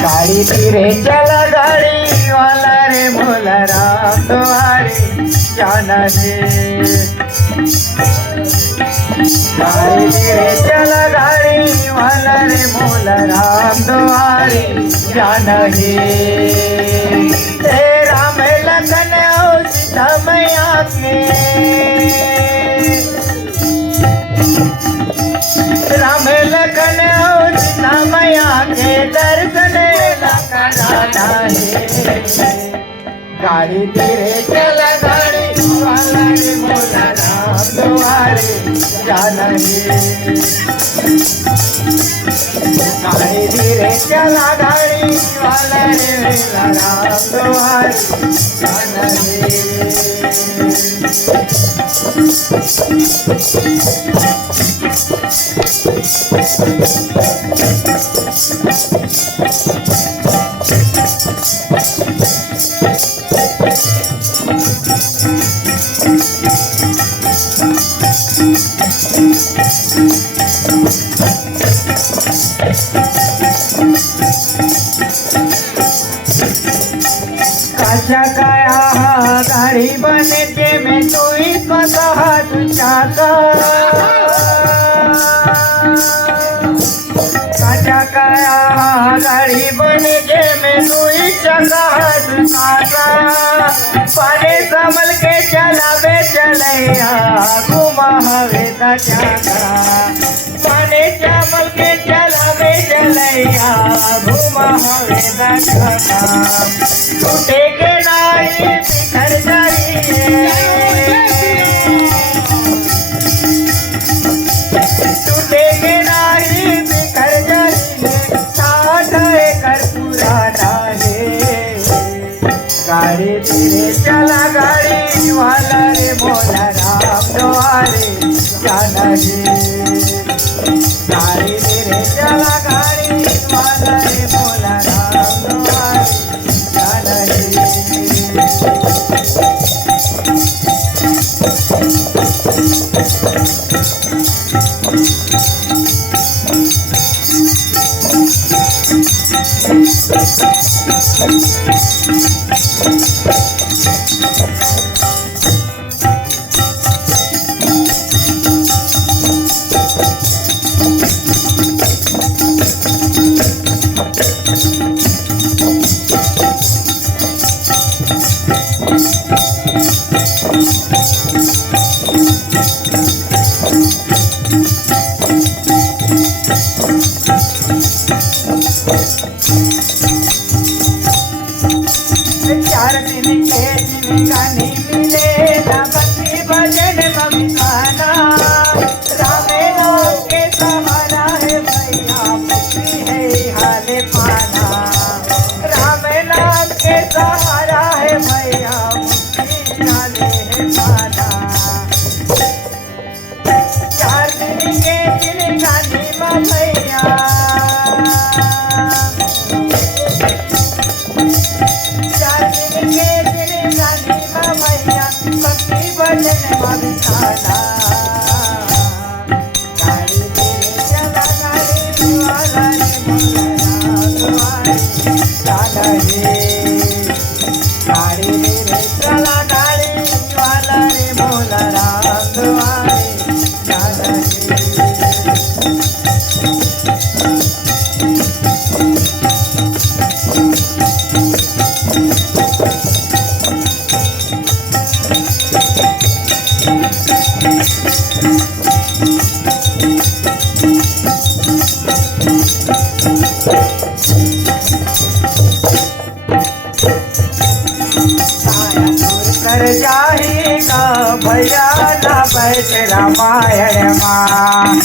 गाड़ी धीरे चला गाड़ी वाला रे मोला राम द्वारे जाना रे। गाड़ी धीरे चला गाड़ी वाला रे मोला राम द्वारे जाना रे। राम लखन और सीता मैया के, राम लखन और सीता मैया के दर्शन कराना है। गाड़ी धीरे चला गाड़ी वाला रे मोला राम द्वारे जाना है। गाड़ी धीरे चला गाड़ी वाला रे मोला राम द्वारे जाना है। काचा काया गाड़ी बने के मैं तो इसको साथ चाहता। काचा काया गाड़ी बने के मैं तो इसको साथ चाहता। पाने संभल के चलावे चलैया घुमा हवे ता चाहता। पाने संभल के चलावे चलैया घुमा हवे ता चाहता। टूटे के नाई बिखर जाइए, टूटे के नाई बिखर जाइए, साथ कर पुराना है। गाड़ी धीरे चला गाड़ी वाला रे मोला राम द्वारे जाना है। गाड़ी धीरे चला गाड़ी वाला रे मोला राम द्वारे जाना है। चार दिन के जिनगानी मिले ना भक्ति भजन बबिखाना। राम नाम के सहारा है भैया मुक्ति है हाले पाना। राम नाम के सहारा है भैया मुक्ति हाले है पाना। चार दिन के जिनगानी में भैया, भक्ति भजन बबिखाना। गाड़ी धीरे चला गाड़ी वाला रे मोला राम द्वारे जाना है। गाड़ी धीरे चला गाड़ी वाला रे मोला राम द्वारे जाना है। कर जाएगा भैया ना बैठ रामायण माँ।